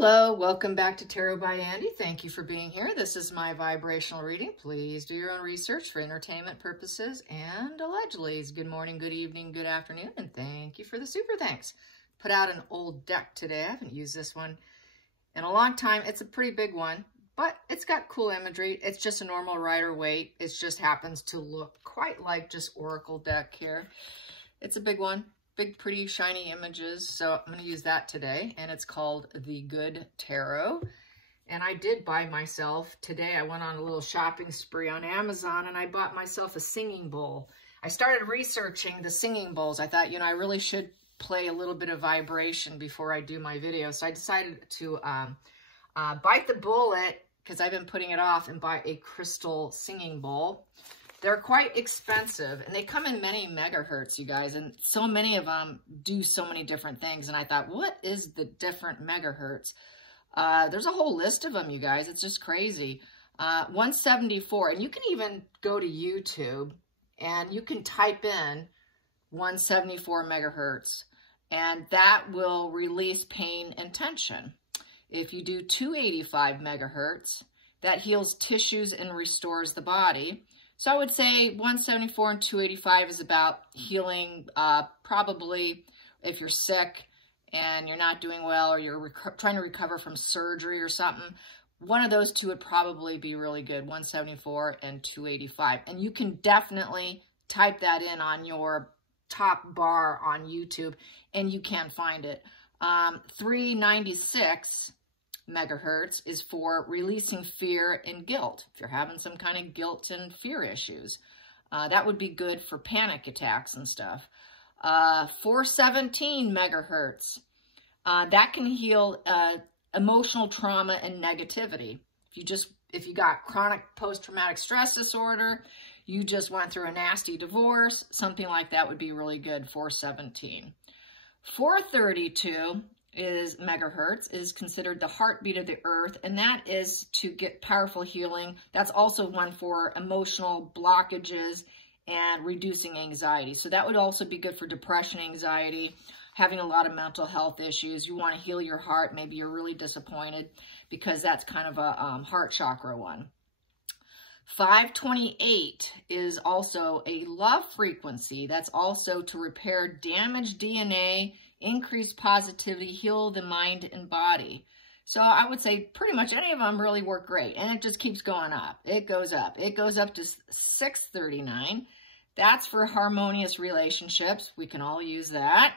Hello, welcome back to Tarot by Andy. Thank you for being here. This is my vibrational reading. Please do your own research for entertainment purposes and allegedly. Good morning, good evening, good afternoon, and thank you for the super thanks. Put out an old deck today. I haven't used this one in a long time. It's a pretty big one, but it's got cool imagery. It's just a normal Rider-Waite. It just happens to look quite like just Oracle deck here. It's a big one. Big, pretty, shiny images. So I'm going to use that today, and it's called The Good Tarot. And I did buy myself, today I went on a little shopping spree on Amazon, and I bought myself a singing bowl. I started researching the singing bowls. I thought, I really should play a little bit of vibration before I do my video. So I decided to bite the bullet, because I've been putting it off, and buy a crystal singing bowl. They're quite expensive, and they come in many megahertz, you guys, and so many of them do so many different things, and I thought, what is the different megahertz? There's a whole list of them, you guys. It's just crazy. 174, and you can even go to YouTube, and you can type in 174 megahertz, and that will release pain and tension. If you do 285 megahertz, that heals tissues and restores the body. So I would say 174 and 285 is about healing, probably if you're sick and you're not doing well, or you're trying to recover from surgery or something. One of those two would probably be really good, 174 and 285. And you can definitely type that in on your top bar on YouTube, and you can find it. 396 megahertz is for releasing fear and guilt. If you're having some kind of guilt and fear issues, that would be good for panic attacks and stuff. 417 megahertz, that can heal emotional trauma and negativity. If you got chronic post-traumatic stress disorder, you just went through a nasty divorce, something like that would be really good. 417. 432 megahertz is considered the heartbeat of the earth, and that is to get powerful healing. That's also one for emotional blockages and reducing anxiety. So that would also be good for depression, anxiety, having a lot of mental health issues. You want to heal your heart. Maybe you're really disappointed, because that's kind of a heart chakra one. 528 is also a love frequency. That's also to repair damaged DNA, increase positivity, heal the mind and body. So I would say pretty much any of them really work great. And it just keeps going up. It goes up. It goes up to 639. That's for harmonious relationships. We can all use that.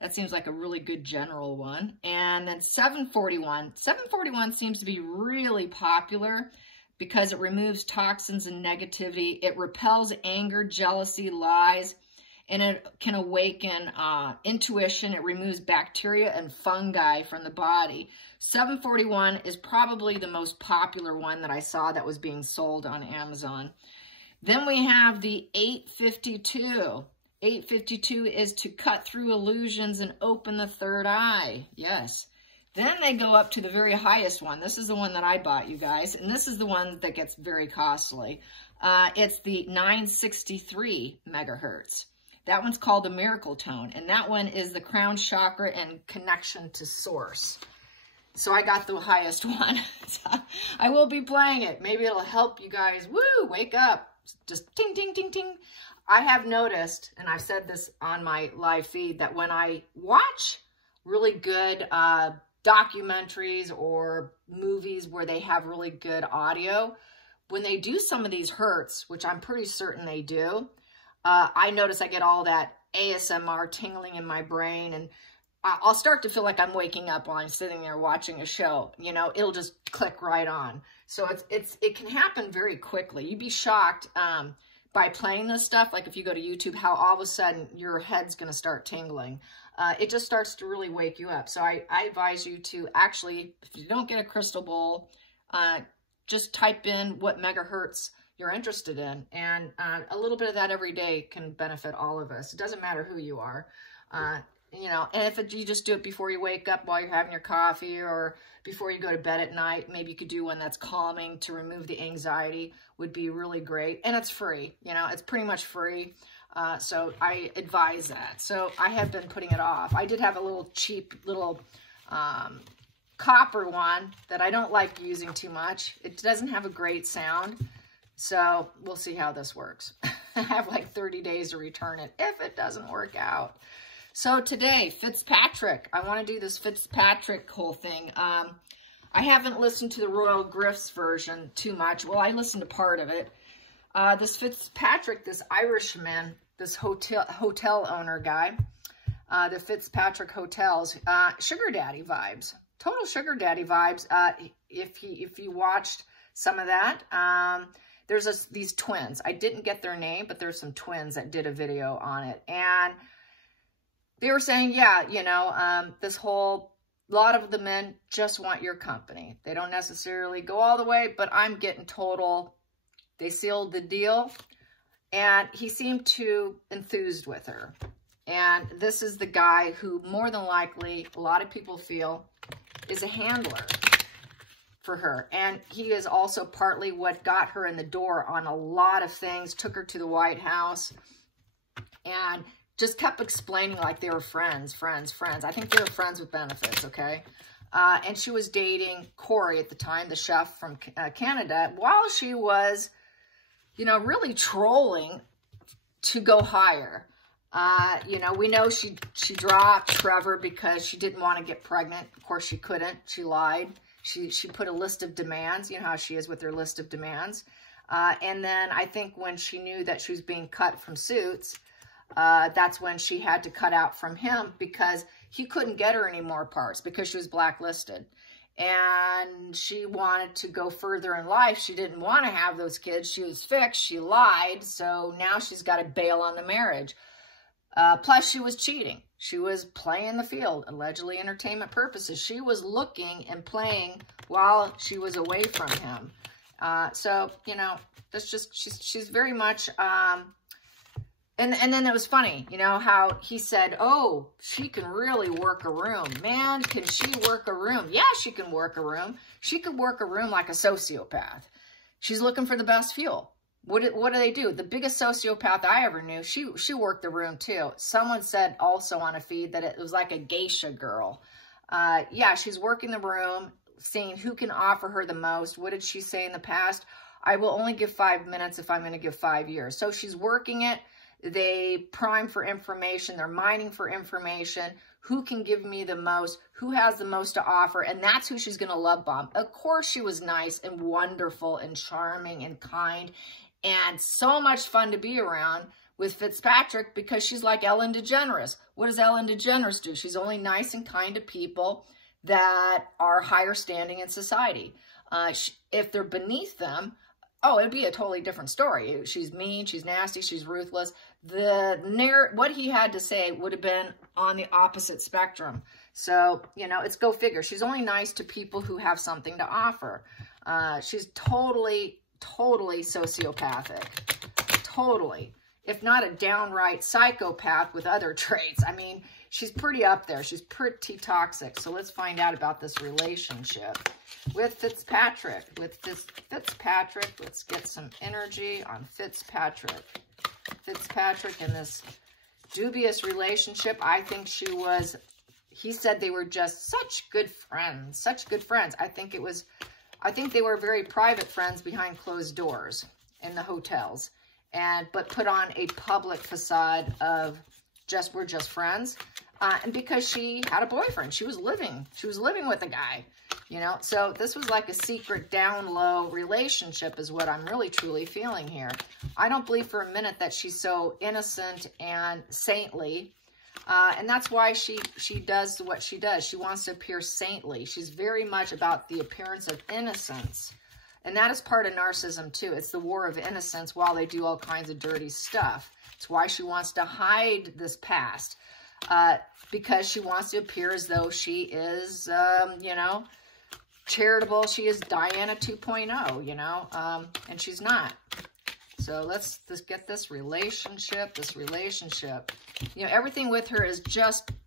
That seems like a really good general one. And then 741. 741 seems to be really popular because it removes toxins and negativity. It repels anger, jealousy, lies, and it can awaken intuition. It removes bacteria and fungi from the body. 741 is probably the most popular one that I saw that was being sold on Amazon. Then we have the 852. 852 is to cut through illusions and open the third eye. Yes. Then they go up to the very highest one. This is the one that I bought, you guys, and this is the one that gets very costly. It's the 963 megahertz. That one's called the Miracle Tone, and that one is the crown chakra and connection to source. So I got the highest one. So I will be playing it. Maybe it'll help you guys, wake up. Just ting, ting, ting, ting. I have noticed, and I've said this on my live feed, that when I watch really good documentaries or movies where they have really good audio, when they do some of these hertz, which I'm pretty certain they do, I notice I get all that ASMR tingling in my brain, and I'll start to feel like I'm waking up while I'm sitting there watching a show. It'll just click right on. So it can happen very quickly. You'd be shocked by playing this stuff, like if you go to YouTube, how all of a sudden your head's going to start tingling. It just starts to really wake you up. So I advise you to actually, if you don't get a crystal bowl, just type in what megahertz you're interested in. And a little bit of that every day can benefit all of us. It doesn't matter who you are. And if you just do it before you wake up while you're having your coffee, or before you go to bed at night, maybe you could do one that's calming to remove the anxiety, would be really great. And it's free, it's pretty much free. So I advise that. So I have been putting it off. I did have a little cheap little copper one that I don't like using too much. It doesn't have a great sound. So we'll see how this works. I have like 30 days to return it if it doesn't work out. So today, Fitzpatrick. I want to do this Fitzpatrick whole thing. I haven't listened to the Royal Griff's version too much. Well, I listened to part of it. This Fitzpatrick, this Irishman, this hotel owner guy, the Fitzpatrick Hotels, sugar daddy vibes, total sugar daddy vibes. If you watched some of that, there's these twins. I didn't get their name, but there's some twins that did a video on it, and they were saying, yeah, you know, a lot of the men just want your company. They don't necessarily go all the way, but I'm getting total. They sealed the deal, and he seemed too enthused with her. And this is the guy who more than likely, a lot of people feel, is a handler for her. And he is also partly what got her in the door on a lot of things, took her to the White House, and just kept explaining like they were friends. I think they were friends with benefits, okay? And she was dating Corey at the time, the chef from Canada, while she was, you know, really trolling to go higher. You know, we know she dropped Trevor because she didn't want to get pregnant. Of course, she couldn't. She lied. She put a list of demands. You know how she is with her list of demands. And then I think when she knew that she was being cut from Suits, that's when she had to cut out from him because he couldn't get her any more parts because she was blacklisted. And she wanted to go further in life. She didn't want to have those kids. She was fixed. She lied. So now she's got to bail on the marriage. Plus, she was cheating. She was playing the field, allegedly entertainment purposes. She was looking and playing while she was away from him. So, you know, that's just, she's very much... And then it was funny, you know, how he said, oh, she can really work a room. Man, can she work a room? Yeah, she can work a room. She could work a room like a sociopath. She's looking for the best fuel. What do they do? The biggest sociopath I ever knew, she worked the room too. Someone said also on a feed that it was like a geisha girl. Yeah, she's working the room, seeing who can offer her the most. What did she say in the past? I will only give 5 minutes if I'm going to give 5 years. So she's working it. They prime for information. They're mining for information. Who can give me the most? Who has the most to offer? And that's who she's going to love bomb. Of course, she was nice and wonderful and charming and kind and so much fun to be around with Fitzpatrick because she's like Ellen DeGeneres. What does Ellen DeGeneres do? She's only nice and kind to people that are higher standing in society. If they're beneath them, oh, it'd be a totally different story. She's mean, she's nasty, she's ruthless. What he had to say would have been on the opposite spectrum. So, you know, it's go figure. She's only nice to people who have something to offer. She's totally sociopathic. Totally. If not a downright psychopath with other traits. I mean, she's pretty up there. She's pretty toxic. So let's find out about this relationship with Fitzpatrick. Fitzpatrick, let's get some energy on Fitzpatrick. Fitzpatrick and this dubious relationship. I think he said they were just such good friends. I think they were very private friends behind closed doors in the hotels. But put on a public facade of we're just friends. And because she had a boyfriend, she was living with a guy, you know. So this was like a secret down low relationship is what I'm really truly feeling here. I don't believe for a minute that she's so innocent and saintly. And that's why she does what she does. She wants to appear saintly. She's very much about the appearance of innocence. And that is part of narcissism too. It's the war of innocence while they do all kinds of dirty stuff. It's why she wants to hide this past. Because she wants to appear as though she is, you know, charitable. She is Diana 2.0, you know, and she's not. So let's get this relationship. You know, everything with her is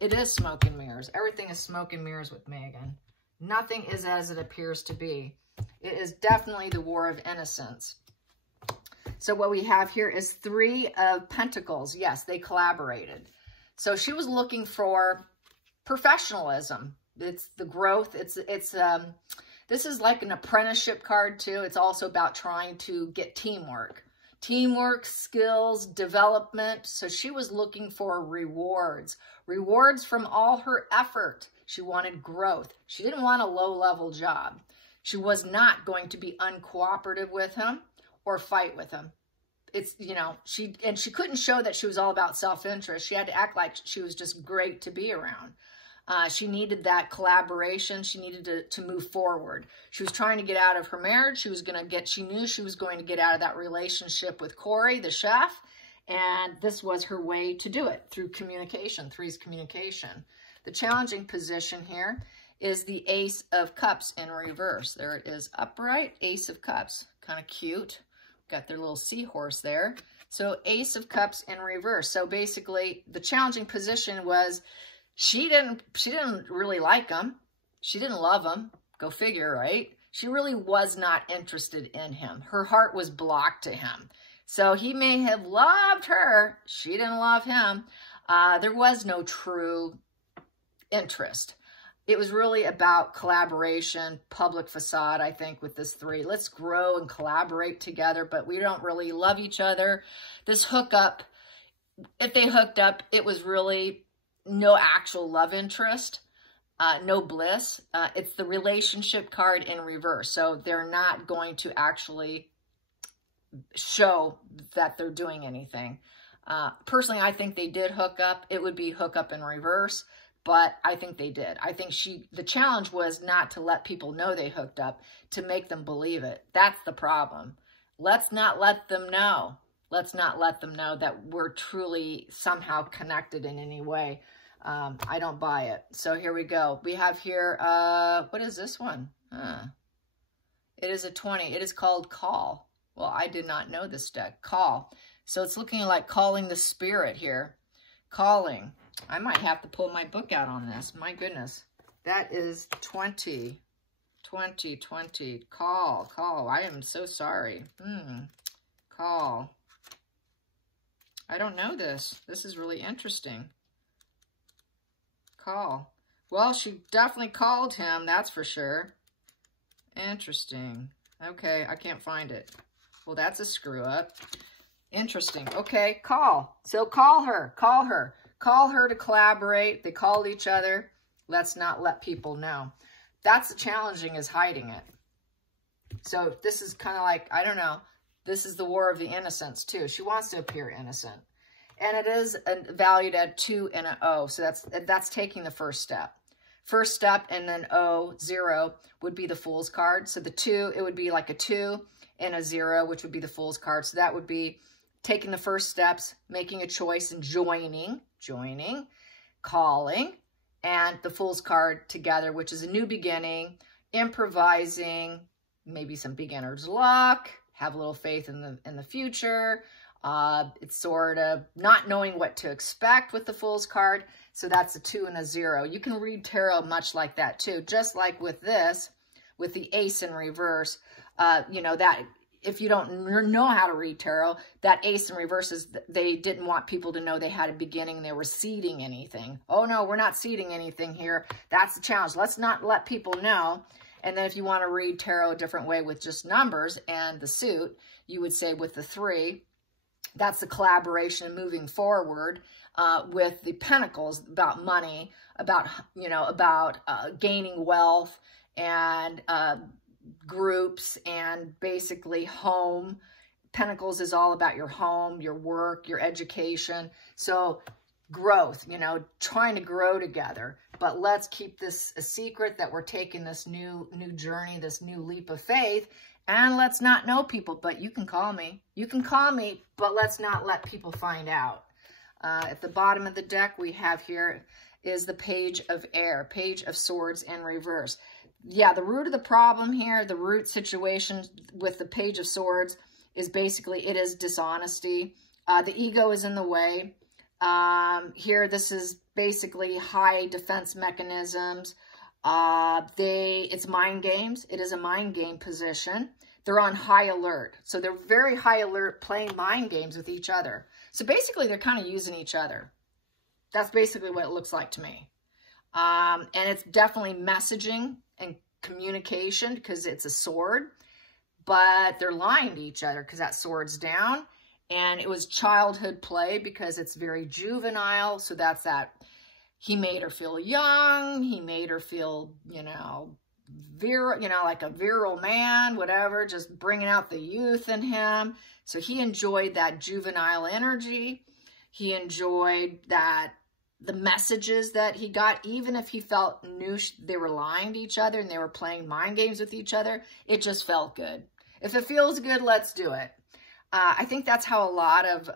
it is smoke and mirrors. Everything is smoke and mirrors with Meghan. Nothing is as it appears to be. It is definitely the war of innocence. So what we have here is 3 of Pentacles. Yes, they collaborated. So she was looking for professionalism, It's the growth. This is like an apprenticeship card too. It's also about trying to get teamwork. Teamwork, skills, development. So she was looking for rewards. Rewards from all her effort. She wanted growth. She didn't want a low-level job. She was not going to be uncooperative with him or fight with him. It's, you know, she couldn't show that she was all about self-interest. She had to act like she was just great to be around. She needed that collaboration. She needed to move forward. She was trying to get out of her marriage. She knew she was going to get out of that relationship with Corey, the chef. And this was her way to do it through communication, three's communication. The challenging position here is the Ace of Cups in reverse. There it is upright, Ace of Cups. Kind of cute. Got their little seahorse there. So Ace of Cups in reverse. So basically the challenging position was she didn't really like him. She didn't love him. Go figure, right? She really was not interested in him. Her heart was blocked to him. So he may have loved her. She didn't love him. There was no true interest. It was really about collaboration, public facade, I think, with this three. Let's grow and collaborate together, but we don't really love each other. This hookup, if they hooked up, it was really no actual love interest, no bliss. It's the relationship card in reverse. So they're not going to actually show that they're doing anything. Personally, I think they did hook up. It would be hook up in reverse. But I think they did. I think the challenge was not to let people know they hooked up, to make them believe it. That's the problem. Let's not let them know. Let's not let them know that we're truly somehow connected in any way. I don't buy it. So here we go. We have here, what is this one? It is a 20. It is called Call. Well, I did not know this deck. Call. So it's looking like calling the spirit here. Calling. I might have to pull my book out on this. My goodness. That is 20. 20, 20. Call. Call. I am so sorry. Call. I don't know this. This is really interesting. Call. Well, she definitely called him. That's for sure. Interesting. Okay. I can't find it. Well, that's a screw up. Interesting. Okay. Call. So call her. Call her. Call her to collaborate. They called each other. Let's not let people know. That's the challenging, is hiding it. So this is kind of like, I don't know, this is the war of the innocents too. She wants to appear innocent. And it is valued at 2 and an O. So that's taking the first step. First step and then O, 0, would be the Fool's card. So the 2, it would be like a 2 and a 0, which would be the Fool's card. So that would be taking the first steps, making a choice and joining, calling, and the Fool's card together, which is a new beginning, improvising, maybe some beginner's luck, have a little faith in the future. It's sort of not knowing what to expect with the Fool's card. So that's a 2 and a 0. You can read tarot much like that too. Just like with this, with the Ace in reverse, you know, that if you don't know how to read tarot, that Ace in reverse is they didn't want people to know they had a beginning. They were seeding anything. Oh no, we're not seeding anything here. That's the challenge. Let's not let people know. And then if you want to read tarot a different way with just numbers and the suit, you would say with the 3, that's the collaboration moving forward. With the Pentacles, about money, about, you know, about gaining wealth and groups and basically home. Pentacles is all about your home, your work, your education. So growth, you know, trying to grow together. But let's keep this a secret that we're taking this new journey, this new leap of faith. And let's not know people, but you can call me. You can call me, but let's not let people find out. At the bottom of the deck we have here is the Page of Air, Page of Swords in reverse. Yeah, the root of the problem here, the root situation with the Page of Swords is basically, it is dishonesty. The ego is in the way. Here, this is basically high defense mechanisms. It's mind games. It is a mind game position. They're on high alert. So they're very high alert, playing mind games with each other. So basically, they're kind of using each other. That's basically what it looks like to me. And it's definitely messaging and communication because it's a sword, but they're lying to each other because that sword's down. And it was childhood play because it's very juvenile. So that's that. He made her feel young. He made her feel, you know, like a virile man, whatever, just bringing out the youth in him. So he enjoyed that juvenile energy. He enjoyed that, the messages that he got, even if he knew they were lying to each other and they were playing mind games with each other, it just felt good. If it feels good, let's do it. I think that's how a lot of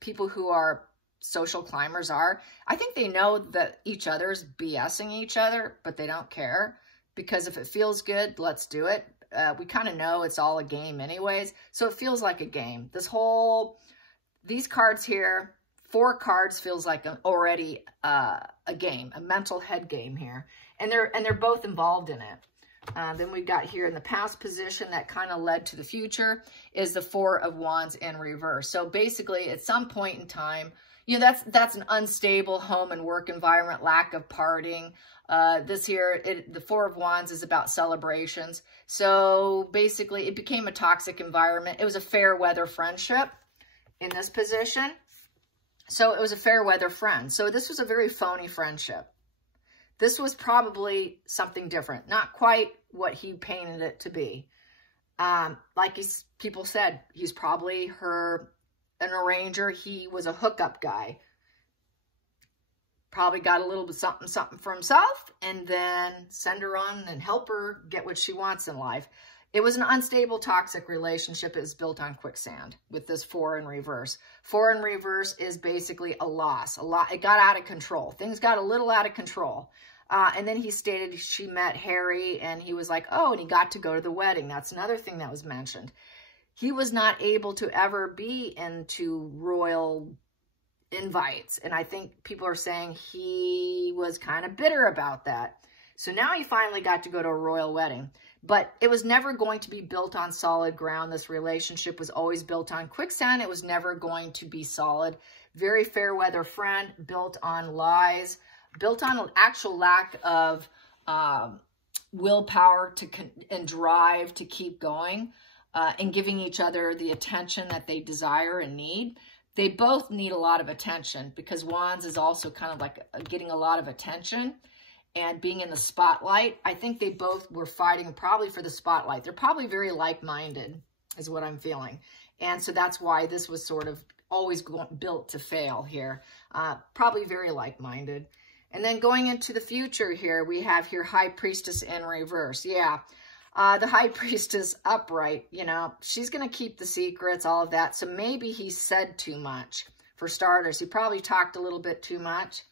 people who are social climbers are. I think they know that each other's BSing each other, but they don't care. Because if it feels good, let's do it. We kind of know it's all a game anyways. So it feels like a game. These cards here, 4 cards feels like already a game, a mental head game here. And they're both involved in it. Then we've got here in the past position that kind of led to the future is the 4 of Wands in reverse. So basically at some point in time, you know, that's an unstable home and work environment, lack of partying. This here, the 4 of Wands is about celebrations. So basically it became a toxic environment. It was a fair weather friendship in this position. So it was a fair weather friend. So this was a very phony friendship. This was probably something different. Not quite what he painted it to be. Like people said, he's probably an arranger. He was a hookup guy. Probably got a little bit something for himself and then send her on and help her get what she wants in life. It was an unstable, toxic relationship. It was built on quicksand with this 4 in reverse. 4 in reverse is basically a loss. It got out of control. Things got a little out of control. And then he stated she met Harry and he was like, oh, and he got to go to the wedding. That's another thing that was mentioned. He was not able to ever be into royal invites. And I think people are saying he was kind of bitter about that. So now he finally got to go to a royal wedding. But it was never going to be built on solid ground. This relationship was always built on quicksand. It was never going to be solid. Very fair weather friend, built on lies, built on an actual lack of willpower and drive to keep going and giving each other the attention that they desire and need. They both need a lot of attention because Wands is also kind of like getting a lot of attention and being in the spotlight. I think they both were fighting probably for the spotlight. They're probably very like-minded is what I'm feeling. And so that's why this was sort of always built to fail here. Probably very like-minded. And then going into the future here, we have here High Priestess in reverse. Yeah, the High Priestess upright, you know, she's going to keep the secrets, all of that. So maybe he said too much for starters. He probably talked a little bit too much.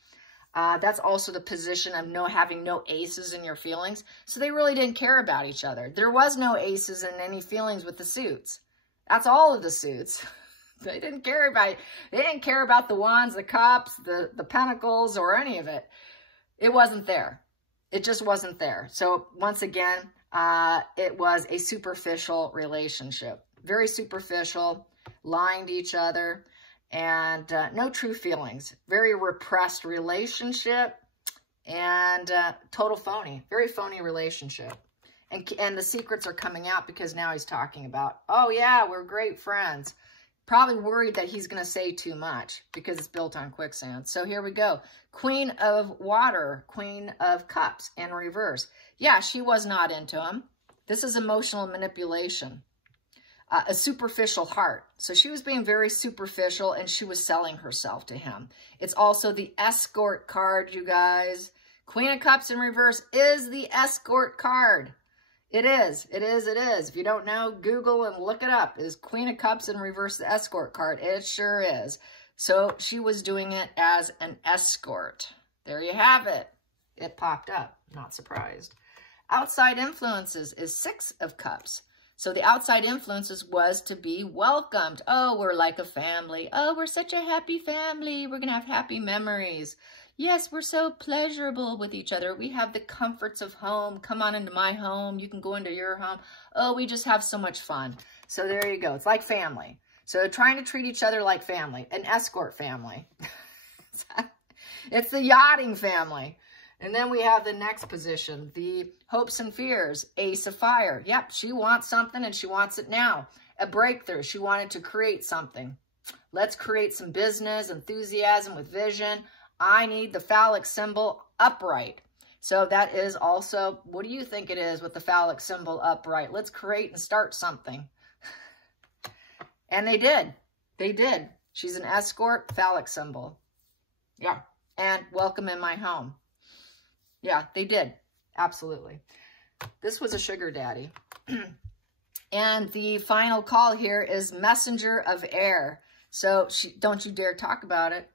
That's also the position of having no aces in your feelings. So they really didn't care about each other. There was no aces in any feelings with the suits. That's all of the suits. They didn't care about it. They didn't care about the wands, the cups, the pentacles, or any of it. It wasn't there. It just wasn't there. So once again, it was a superficial relationship. Very superficial, lying to each other, and no true feelings. Very repressed relationship, and total phony. Very phony relationship. And the secrets are coming out because now he's talking about, oh yeah, we're great friends. Probably worried that he's going to say too much because it's built on quicksand. So here we go. Queen of Water, Queen of Cups in reverse. Yeah, she was not into him. This is emotional manipulation. A superficial heart. So she was being very superficial and she was selling herself to him. It's also the escort card, you guys. Queen of Cups in reverse is the escort card. It is. It is. It is. If you don't know, Google and look it up. Is Queen of Cups in reverse the escort card? It sure is. So she was doing it as an escort. There you have it. It popped up. Not surprised. Outside influences is 6 of Cups. So the outside influences was to be welcomed. Oh, we're like a family. Oh, we're such a happy family. We're going to have happy memories. Yes, we're so pleasurable with each other. We have the comforts of home. Come on into my home. You can go into your home. Oh, we just have so much fun. So there you go. It's like family. So trying to treat each other like family. An escort family. It's the yachting family. And then we have the next position, the hopes and fears, Ace of Fire. Yep, she wants something and she wants it now. A breakthrough. She wanted to create something. Let's create some business, enthusiasm with vision. I need the phallic symbol upright. So that is also, what do you think it is with the phallic symbol upright? Let's create and start something. And they did. They did. She's an escort, phallic symbol. Yeah. And welcome in my home. Yeah, they did. Absolutely. This was a sugar daddy. And the final call here is messenger of air. So don't you dare talk about it.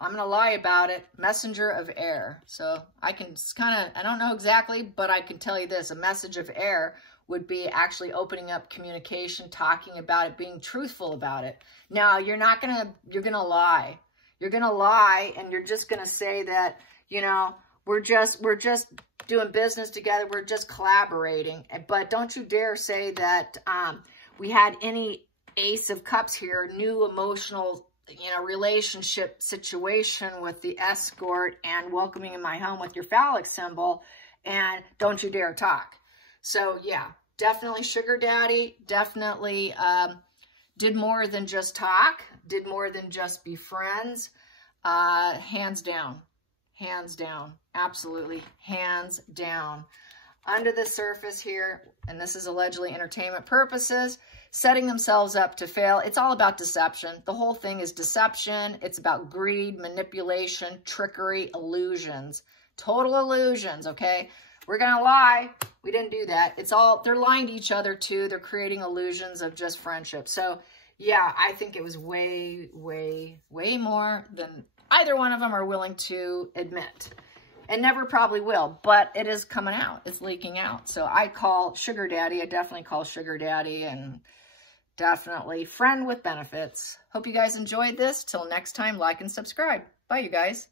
I'm going to lie about it. Messenger of air. So I can kind of, I don't know exactly, but I can tell you this. A message of air would be actually opening up communication, talking about it, being truthful about it. Now, you're going to lie. You're going to lie, and you're just going to say that, you know, we're just doing business together. We're just collaborating. But don't you dare say that we had any Ace of Cups here, new emotional, you know, relationship situation with the escort and welcoming in my home with your phallic symbol, and don't you dare talk. So yeah, definitely sugar daddy, definitely did more than just talk, did more than just be friends. Hands down, absolutely, hands down. Under the surface here, and this is allegedly entertainment purposes, setting themselves up to fail. It's all about deception. The whole thing is deception. It's about greed, manipulation, trickery, illusions. Total illusions, okay? We're going to lie. We didn't do that. It's all, they're lying to each other too. They're creating illusions of just friendship. So yeah, I think it was way, way, way more than either one of them are willing to admit. And never probably will, but it is coming out. It's leaking out. So I call sugar daddy. I definitely call sugar daddy, and definitely friend with benefits. Hope you guys enjoyed this. Till next time, like and subscribe. Bye, you guys.